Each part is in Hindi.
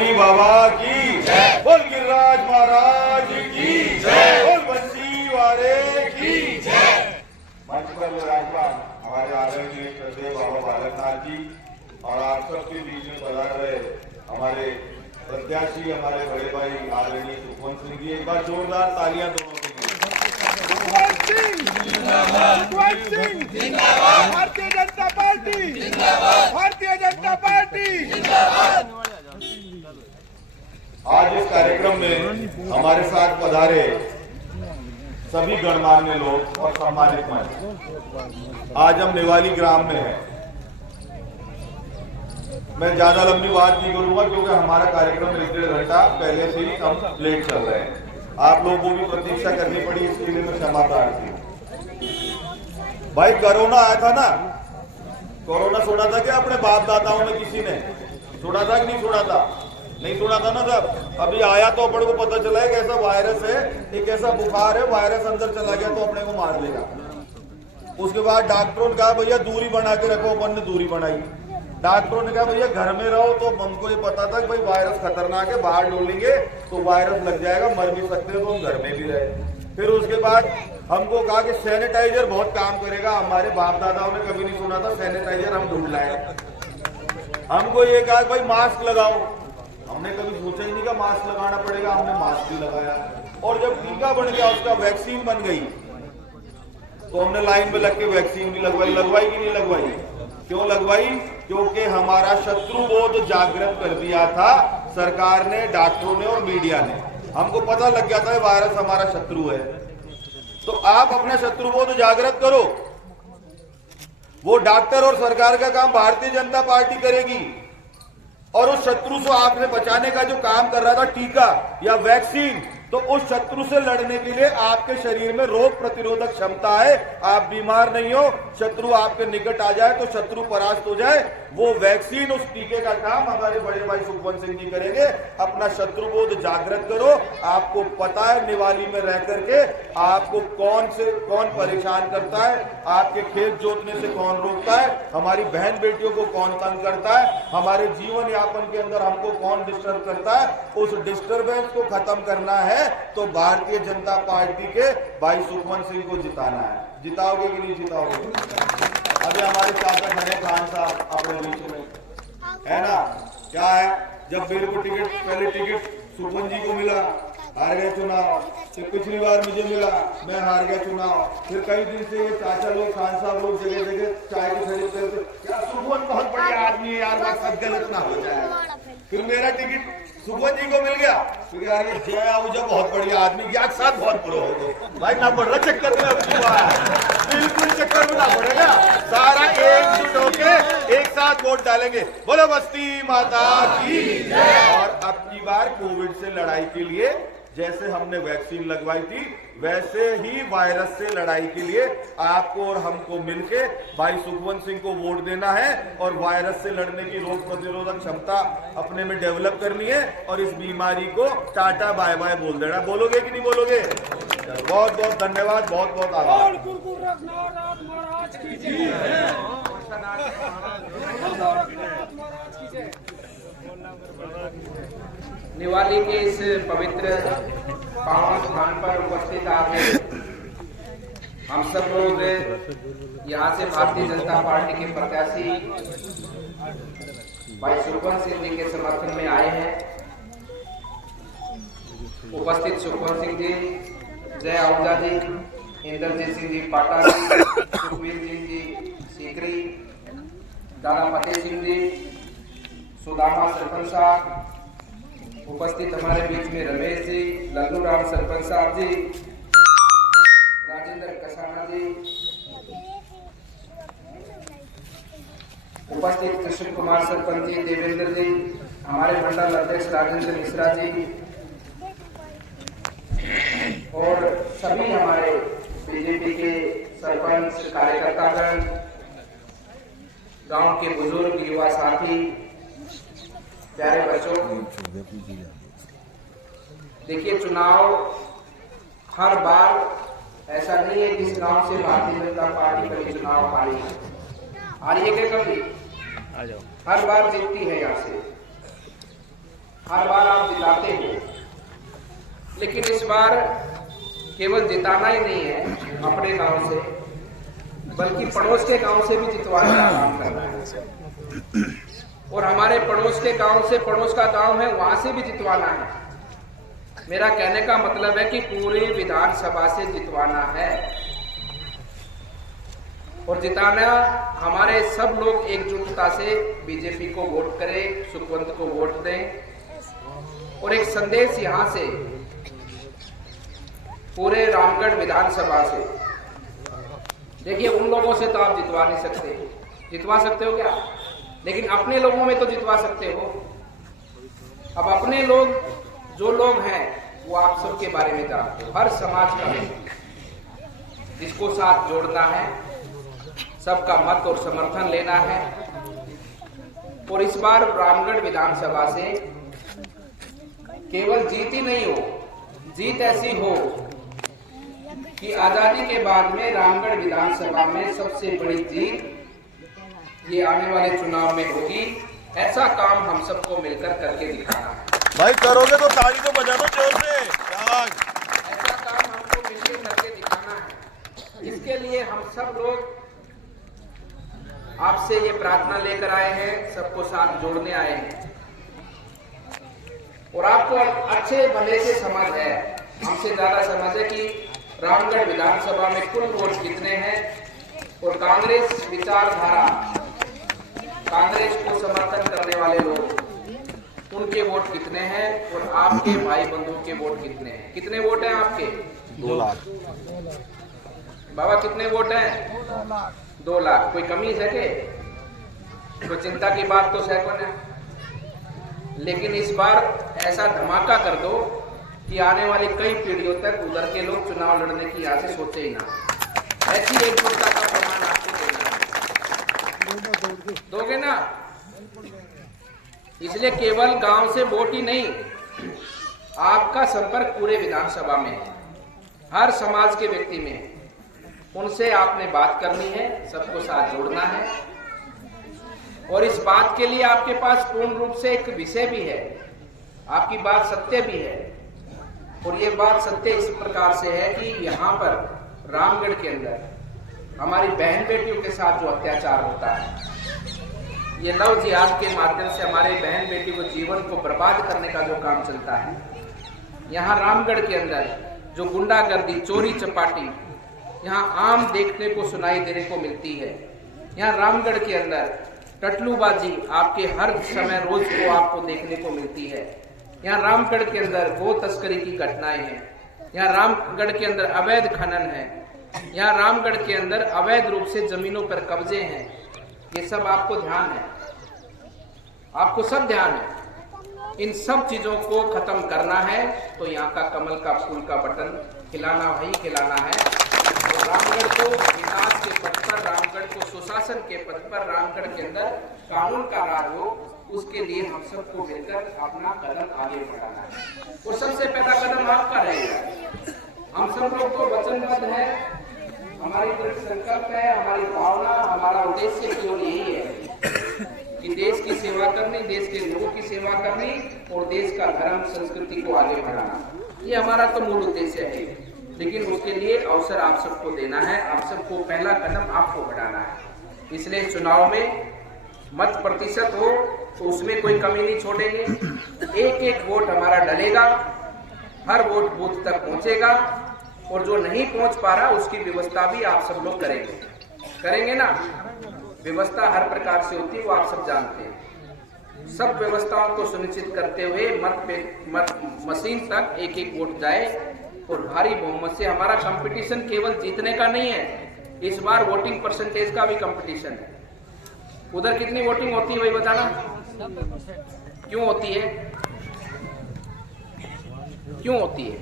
गणपति बाबा की जय, बोल गिरिराज महाराज की जय, बोल बंसी वाले की जय। मंच पर विराजमान हमारे आदरणीय श्रद्धेय बाबा बालकनाथ जी और आप सबके बीच में पधार रहे हमारे प्रत्याशी हमारे बड़े भाई आदरणीय सुखवंत सिंह जी, एक बार जोरदार तालियां दोनों के लिए। भारतीय जनता पार्टी जिंदाबाद, भारतीय जनता पार्टी जिंदाबाद। आज इस कार्यक्रम में हमारे साथ पधारे सभी गणमान्य लोग और सम्मानित मंच, आज हम निवाली ग्राम में हैं। मैं ज्यादा लंबी बात नहीं करूंगा क्योंकि हमारा कार्यक्रम 1.5 घंटा पहले से ही हम लेट चल रहे हैं। आप लोगों को भी प्रतीक्षा करनी पड़ी, इसके लिए मैं क्षमा प्रार्थी। भाई कोरोना आया था ना, कोरोना सुना था क्या अपने बाप दादाओं ने किसी ने सुना था कि नहीं सुना था? नहीं सुना था ना जब अभी आया तो अपने को पता चला एक ऐसा वायरस है, एक ऐसा बुखार है, वायरस अंदर चला गया तो अपने को मार लेगा। उसके बाद डॉक्टरों ने कहा भैया दूरी बना के रखो, अपन ने दूरी बनाई। डॉक्टरों ने कहा भैया घर में रहो, तो हमको ये पता था कि भाई वायरस खतरनाक है, बाहर डोलेंगे तो वायरस लग जाएगा, मर भी सकते हैं, तो हम घर में भी रहे। फिर उसके बाद हमको कहा कि सैनिटाइजर बहुत काम करेगा। हमारे बाप दादाओं ने कभी नहीं सुना था सैनिटाइजर, हम ढूंढ लाए। हमको ये कहा भाई मास्क लगाओ, हमने कभी सोचा ही नहीं कि मास्क लगाना पड़ेगा, हमने मास्क भी लगाया। और जब टीका बन गया, उसका वैक्सीन बन गई, तो हमने लाइन में लग के वैक्सीन भी लगवाई। लगवाई कि नहीं लगवाई? क्यों लगवाई? क्योंकि हमारा शत्रुबोध जागृत कर दिया था सरकार ने, डॉक्टरों ने और मीडिया ने। हमको पता लग गया था वायरस हमारा शत्रु है। तो आप अपना शत्रुबोध जागृत करो। वो डॉक्टर और सरकार का काम भारतीय जनता पार्टी करेगी, और उस शत्रु से आपने बचाने का जो काम कर रहा था टीका या वैक्सीन, तो उस शत्रु से लड़ने के लिए आपके शरीर में रोग प्रतिरोधक क्षमता है। आप बीमार नहीं हो, शत्रु आपके निकट आ जाए तो शत्रु परास्त हो जाए, वो वैक्सीन उस टीके का काम हमारे बड़े भाई सुखवंत सिंह जी करेंगे। अपना शत्रुबोध जागृत करो। आपको पता है निवाली में रह करके आपको कौन परेशान करता है, आपके खेत जोतने से कौन रोकता है, हमारी बहन बेटियों को कौन तंग करता है, हमारे जीवन यापन के अंदर हमको कौन डिस्टर्ब करता है। उस डिस्टर्बेंस को खत्म करना है तो भारतीय जनता पार्टी के भाई सुखवंत सिंह को जिताना है। जिताओगे कि नहीं जिताओगे? अभी हमारे चाचा खड़े खान साहब अपने बीच में है ना, क्या है, जब मेरे को पहले टिकट सुखवंत जी को मिला, हार गए चुनाव, फिर पिछली बार मुझे मिला, मैं हार गया चुनाव। फिर कई दिन से ये चाचा लोग खान साहब लोग जगह जगह चाय की खरीद करते, क्या सुखवंत बहुत बढ़िया आदमी है यार, बस गलत ना हो जाए। फिर मेरा टिकट सुखवंत जी को मिल गया, फिर यार ये जय आहूजा बहुत बढ़िया आदमी, एक साथ बहुत प्रो हो गए। भाई ना पड़ रहा चक्कर में, बिल्कुल चक्कर में ना पड़ेगा, सारा एकजुट होके एक साथ वोट डालेंगे। बोलो बस्ती माता की जय। और अब की बार कोविड से लड़ाई के लिए जैसे हमने वैक्सीन लगवाई थी, वैसे ही वायरस से लड़ाई के लिए आपको और हमको मिलके भाई सुखवंत सिंह को वोट देना है, और वायरस से लड़ने की रोग प्रतिरोधक क्षमता अपने में डेवलप करनी है, और इस बीमारी को टाटा बाय बाय बोल देना। बोलोगे कि नहीं बोलोगे? बहुत बहुत धन्यवाद, बहुत बहुत आभार। निवाली के इस पवित्र पावन स्थान पर उपस्थित आके हम सब लोग यहाँ से भारतीय जनता पार्टी के प्रत्याशी भाई सुखवंत सिंह जी के समर्थन में आए हैं। उपस्थित सुखवंत सिंह जी, जय आहूजा जी, इंद्रजीत सिंह जी पाटा जी, सुखवीर जी सीकरी, दादा फतेह सिंह जी, सुदामा सरपंच साहब, उपस्थित हमारे बीच में रमेश जी, लल्लू राम सरपंच साहब जी, राजेंद्र कसाना जी, उपस्थित कृष्ण कुमार सरपंच जी, देवेंद्र जी, हमारे मंडल अध्यक्ष राजेंद्र मिश्रा जी, और सभी हमारे बीजेपी के सरपंच कार्यकर्तागण, गांव के बुजुर्ग, युवा साथी, प्यारे बच्चों, देखिए चुनाव हर बार ऐसा नहीं है कि इस गांव से भारतीय जनता पार्टी कभी चुनाव हारी है क्या? कभी हर बार जीतती है यहाँ से। हर बार आप जिताते हो, लेकिन इस बार केवल जिताना ही नहीं है अपने गांव से, बल्कि पड़ोस के गांव से भी जितवाने का काम करना है। और हमारे पड़ोस के गांव से, पड़ोस का गांव है, वहां से भी जितवाना है। मेरा कहने का मतलब है कि पूरी विधानसभा से जितवाना है। और जिताना, हमारे सब लोग एकजुटता से बीजेपी को वोट करें, सुखवंत को वोट दें। और एक संदेश यहां से पूरे रामगढ़ विधानसभा से, देखिए उन लोगों से तो आप जितवा नहीं सकते, जितवा सकते हो क्या, लेकिन अपने लोगों में तो जितवा सकते हो। अब अपने लोग, जो लोग हैं, वो आप सबके बारे में जानते हो, हर समाज का व्यक्ति, जिसको साथ जोड़ना है, सबका मत और समर्थन लेना है। और इस बार रामगढ़ विधानसभा से केवल जीत ही नहीं हो, जीत ऐसी हो कि आजादी के बाद में रामगढ़ विधानसभा में सबसे बड़ी जीत ये आने वाले चुनाव में होगी। ऐसा काम हम सबको मिलकर करके दिखाना है। भाई करोगे तो ताली तो बजा दो जोर से। ऐसा काम हमको मिलकर करके दिखाना है। इसके लिए हम सब लोग आपसे ये प्रार्थना लेकर आए हैं, सबको साथ जोड़ने आए हैं। और आपको अच्छे भले से समझ है, हमसे ज्यादा समझ है कि रामगढ़ विधानसभा में कुल वोट कितने हैं और कांग्रेस विचारधारा, कांग्रेस को समर्थन करने वाले लोग, उनके वोट कितने हैं और आपके भाई बंधुओं के वोट कितने हैं। कितने वोट हैं आपके? 2 लाख। बाबा कितने वोट हैं? 2 लाख। कोई कमी है के? तो चिंता की बात तो सैकड़ों है, लेकिन इस बार ऐसा धमाका कर दो कि आने वाली कई पीढ़ियों तक उधर के लोग चुनाव लड़ने की यहाँ से सोचे ही ना। ऐसी एकजुटता का प्रमाण आपको देना है। दोगे ना? इसलिए केवल गांव से वोट ही नहीं, आपका संपर्क पूरे विधानसभा में है, हर समाज के व्यक्ति में है। उनसे आपने बात करनी है, सबको साथ जोड़ना है। और इस बात के लिए आपके पास पूर्ण रूप से एक विषय भी है, आपकी बात सत्य भी है। और ये बात सत्य इस प्रकार से है कि यहाँ पर रामगढ़ के अंदर हमारी बहन बेटियों के साथ जो अत्याचार होता है, ये लव जिहाद के माध्यम से हमारे बहन बेटी को, जीवन को बर्बाद करने का जो काम चलता है, यहाँ रामगढ़ के अंदर जो गुंडागर्दी, चोरी चपाटी यहाँ आम देखने को, सुनाई देने को मिलती है। यहाँ रामगढ़ के अंदर टटलूबाजी आपके हर समय रोज को आपको देखने को मिलती है। यहाँ रामगढ़ के अंदर गो तस्करी की घटनाएं हैं। यहाँ रामगढ़ के अंदर अवैध खनन है। यहाँ रामगढ़ के अंदर अवैध रूप से जमीनों पर कब्जे हैं। ये सब आपको ध्यान है, आपको सब ध्यान है। इन सब चीजों को खत्म करना है तो यहाँ का कमल का फूल का बटन खिलाना, वही खिलाना है। और रामगढ़ को विकास के पथ पर, रामगढ़ को सुशासन के पथ पर, रामगढ़ के अंदर कानून का राज हो, उसके लिए हम सबको मिलकर अपना कदम आगे बढ़ाना है। और सबसे पहला कदम आपका रहेगा। हम सब लोग को वचनबद्ध है, हमारी दृढ़ संकल्प है, हमारी भावना, हमारा उद्देश्य केवल यही है कि देश की सेवा करनी, देश के लोगों की सेवा करनी और देश का धर्म संस्कृति को आगे बढ़ाना। ये हमारा तो मूल उद्देश्य है। लेकिन उसके लिए अवसर आप सबको देना है, आप सबको पहला कदम आपको बढ़ाना है। इसलिए चुनाव में मत प्रतिशत हो तो उसमें कोई कमी नहीं छोड़ेंगे। एक एक वोट हमारा डलेगा, हर वोट बूथ तक पहुंचेगा। और जो नहीं पहुंच पा रहा उसकी व्यवस्था भी आप सब लोग करेंगे ना। व्यवस्था हर प्रकार से होती है, वो आप सब जानते हैं। सब व्यवस्थाओं को सुनिश्चित करते हुए मत मशीन तक एक एक वोट जाए और भारी बहुमत से। हमारा कंपटीशन केवल जीतने का नहीं है, इस बार वोटिंग परसेंटेज का भी कंपटीशन है। उधर कितनी वोटिंग होती है वही बताना। क्यों होती है? क्यों होती है?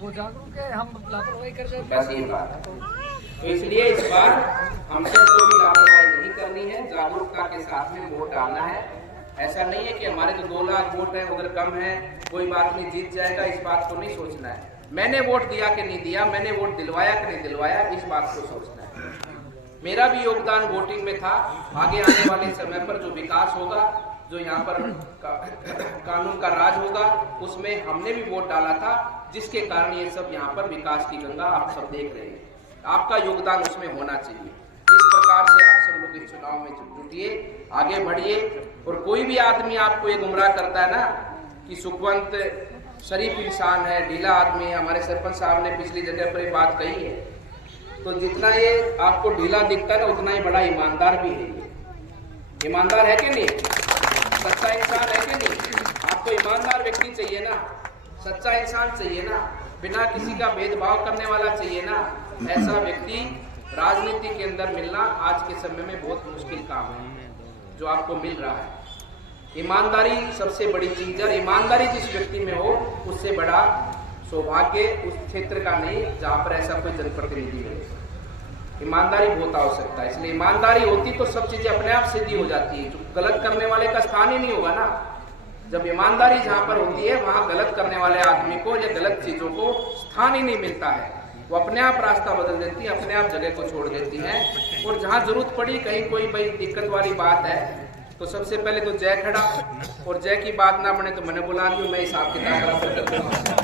वो जागरूक है, हम लापरवाही कर रहे हैं। बस ये बात। तो इसलिए इस बार हम सबको भी लापरवाही नहीं करनी है, जागरूकता के साथ में वोट डालना है। ऐसा नहीं है कि हमारे तो 2 लाख वोट है, उधर कम है, कोई बात नहीं, जीत जाएगा, इस बात को नहीं सोचना है। मैंने वोट दिया कि नहीं दिया, मैंने वोट दिलवाया कि नहीं दिलवाया, इस बात को सोचना है। मेरा भी योगदान वोटिंग में था। आगे आने वाले समय पर जो विकास होगा, जो यहाँ पर कानून का राज होगा, उसमें हमने भी वोट डाला था, जिसके कारण ये सब यहाँ पर विकास की गंगा आप सब देख रहे हैं। आपका योगदान उसमें होना चाहिए। इस प्रकार से आप सब लोग इस चुनाव में जुटिए, आगे बढ़िए। और कोई भी आदमी आपको ये गुमराह करता है ना कि सुखवंत शरीफ इंसान है, ढीला आदमी है, हमारे सरपंच साहब ने पिछली जगह पर ये बात कही है, तो जितना ये आपको ढीला दिखता है ना, उतना ही बड़ा ईमानदार भी है। ईमानदार है कि नहीं? सच्चा इंसान है कि नहीं? आपको ईमानदार व्यक्ति चाहिए ना, सच्चा इंसान चाहिए ना, बिना किसी का भेदभाव करने वाला चाहिए ना। ऐसा व्यक्ति राजनीति के अंदर मिलना आज के समय में बहुत मुश्किल काम है, जो आपको मिल रहा है। ईमानदारी सबसे बड़ी चीज है। ईमानदारी जिस व्यक्ति में हो, उससे बड़ा सौभाग्य उस क्षेत्र का नहीं जहाँ पर ऐसा कोई जनप्रतिनिधि है। ईमानदारी बहुत आवश्यकता है, इसलिए ईमानदारी होती तो सब चीजें अपने आप सिद्धि हो जाती है। जो गलत करने वाले का स्थान ही नहीं होगा ना। जब ईमानदारी जहाँ पर होती है, वहाँ गलत करने वाले आदमी को या गलत चीजों को स्थान ही नहीं मिलता है। वो अपने आप रास्ता बदल देती है, अपने आप जगह को छोड़ देती है। और जहाँ जरूरत पड़ी, कहीं कोई भाई दिक्कत वाली बात है, तो सबसे पहले तो जय खड़ा, और जय की बात ना बने तो मैंने बुला दी, मैं हिसाब किताब बराबर कर दूंगा।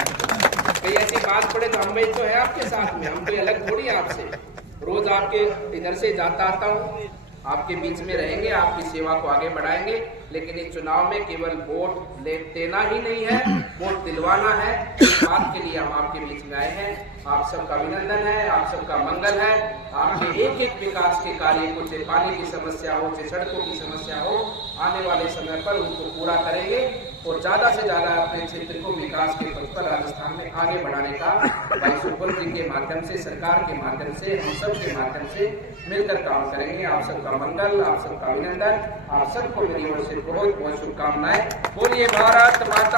कहीं ऐसी बात पड़े तो हम भाई तो है आपके साथ में, हम कोई अलग थोड़ी आपसे। रोज आपके इधर से जाता आता हूँ, आपके बीच में रहेंगे, आपकी सेवा को आगे बढ़ाएंगे। लेकिन इस चुनाव में केवल वोट देना ही नहीं है, वोट दिलवाना है। इस बात के लिए हम आपके बीच में आए हैं। आप सबका अभिनंदन है, आप सबका मंगल है। आपके एक एक विकास के कार्य को, चाहे पानी की समस्या हो, चाहे सड़कों की समस्या हो, आने वाले समय पर उनको पूरा करेंगे और ज्यादा से ज्यादा अपने क्षेत्र को विकास के पथ पर राजस्थान में आगे बढ़ाने का भाई सुखवंत जी के माध्यम से, सरकार के माध्यम से, हम सब के माध्यम से मिलकर काम करेंगे। आप सबका मंगल, आप सबका अभिनंदन, आप सबको मेरी ओर से बहुत बहुत शुभकामनाएं। बोलिए भारत माता